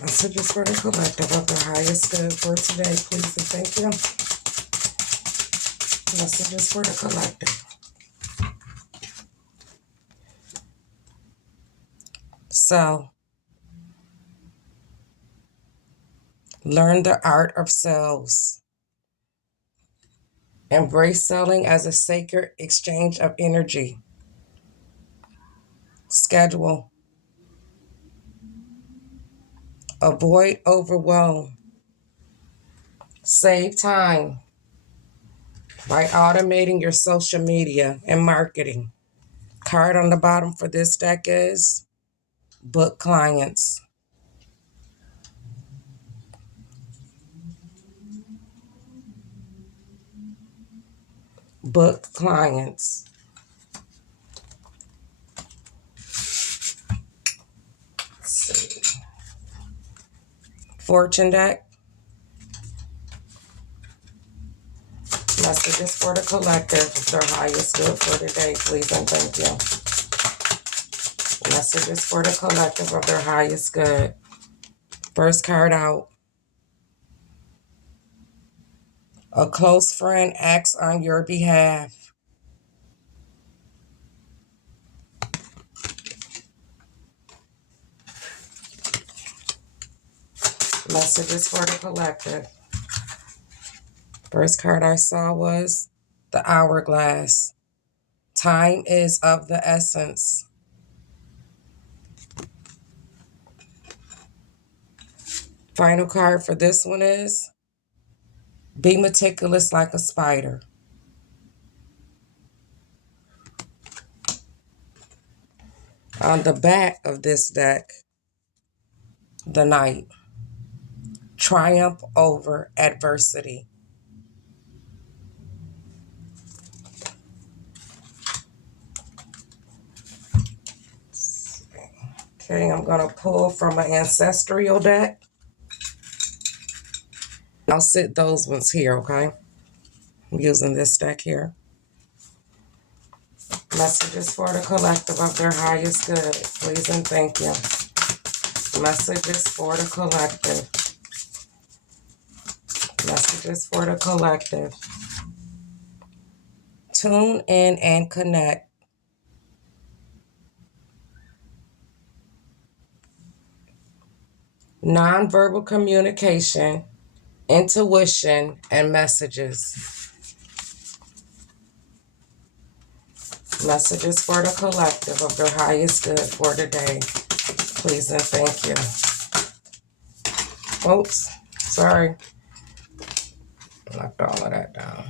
Messages for the collective of the highest good for today, please and thank you. Messages for the collective. So, learn the art of sales. Embrace selling as a sacred exchange of energy. Schedule. Avoid overwhelm. Save time by automating your social media and marketing. Card on the bottom for this deck is book clients. Book clients. Let's see. Fortune deck. Messages for the collective, their highest good for today, please and thank you. Messages for the collective of their highest good. First card out. A close friend acts on your behalf. Messages for the collective. First card I saw was the hourglass. Time is of the essence. Final card for this one is be meticulous like a spider. On the back of this deck, the Knight. Triumph over adversity. Okay, I'm going to pull from an ancestral deck. I'll sit those ones here, okay? I'm using this deck here. Messages for the collective of their highest good, please and thank you. Messages for the collective. Messages for the collective. Tune in and connect. Nonverbal communication, intuition, and messages. Messages for the collective of their highest good for today. Please and thank you. Oops, sorry. Knocked all of that down.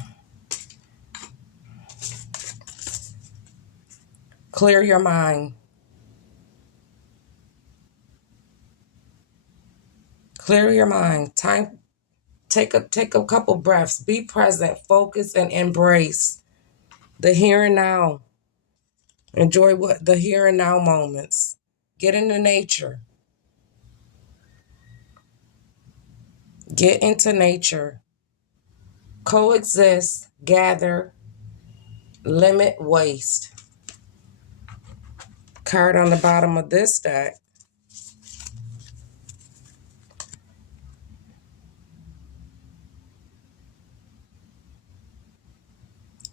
Clear your mind. Clear your mind. Time. Take a couple breaths. Be present. Focus and embrace the here and now. Enjoy what the here and now moments. Get into nature. Get into nature. Coexist. Gather. Limit waste. Card on the bottom of this deck.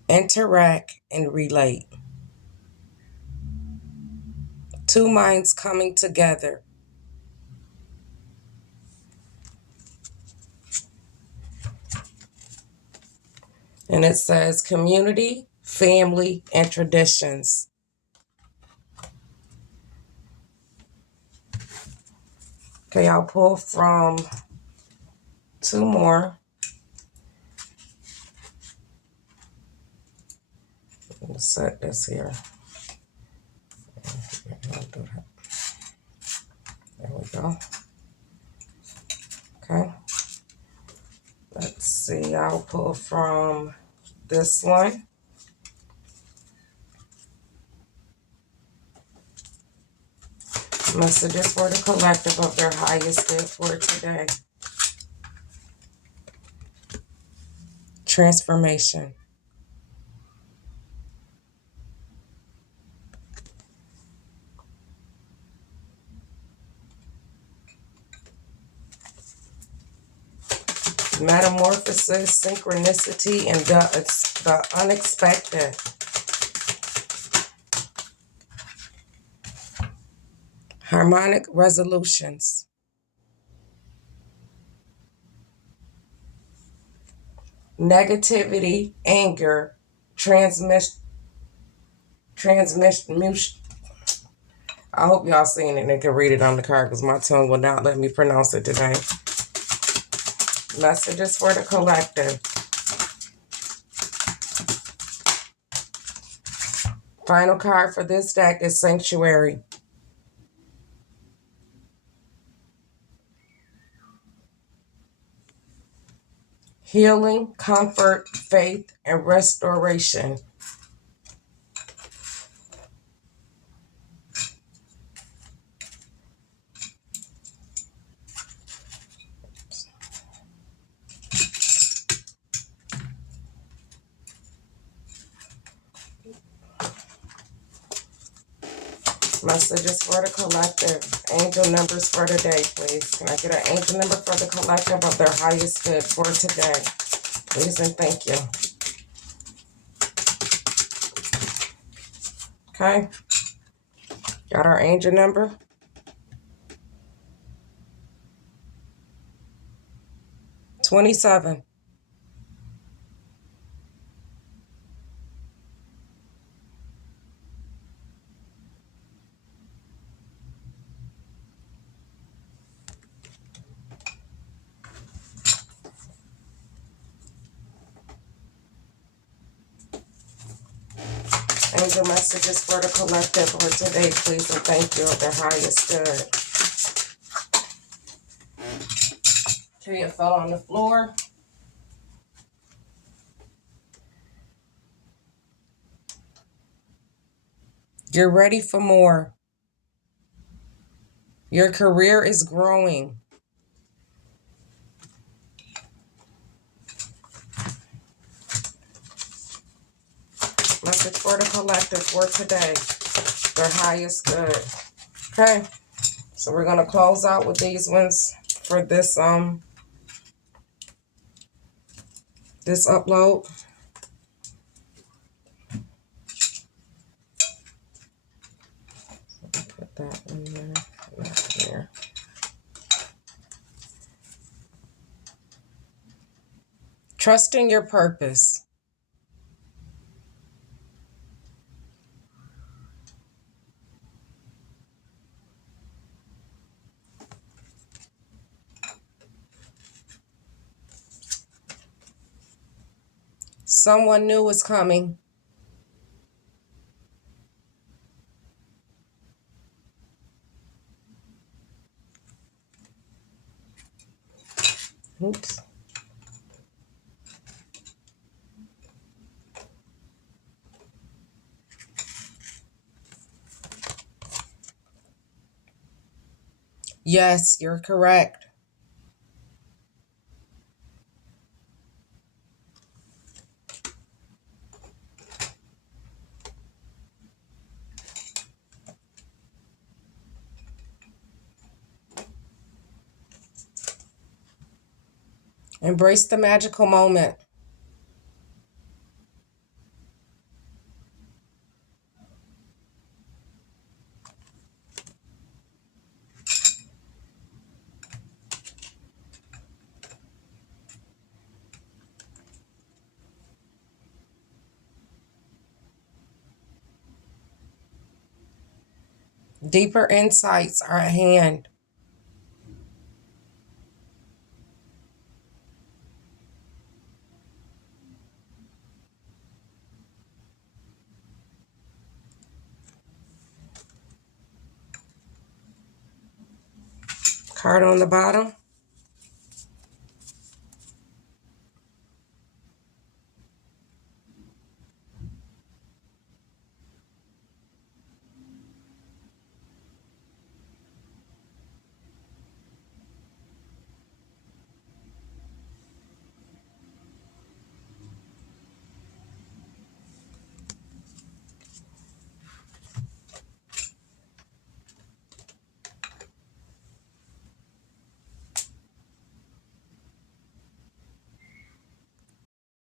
Interact and relate. Two minds coming together. And it says community, family, and traditions. Okay, I'll pull from two more. I'm going to set this here. There we go. Okay. Let's see. I'll pull from this one. Messages for the collective of their highest good for today. Transformation. Metamorphosis, synchronicity, and the unexpected. Harmonic resolutions. Negativity, anger, transmission. I hope y'all seen it and can read it on the card because my tongue will not let me pronounce it today. Messages for the collective. Final card for this deck is Sanctuary. Healing, comfort, faith, and restoration. Messages for the collective. Angel numbers for today, please. Can I get an angel number for the collective of their highest good for today? Please and thank you. Okay. Got our angel number. 27. Angel messages for the collective for today, please and thank you of their highest good. Okay, it fell on the floor. You're ready for more. Your career is growing. Message for the collective for today. Their highest good. Okay. So we're gonna close out with these ones for this this upload. Put that in there, not here. Trusting your purpose. Someone new is coming. Oops. Yes, you're correct. Embrace the magical moment. Deeper insights are at hand. Card on the bottom.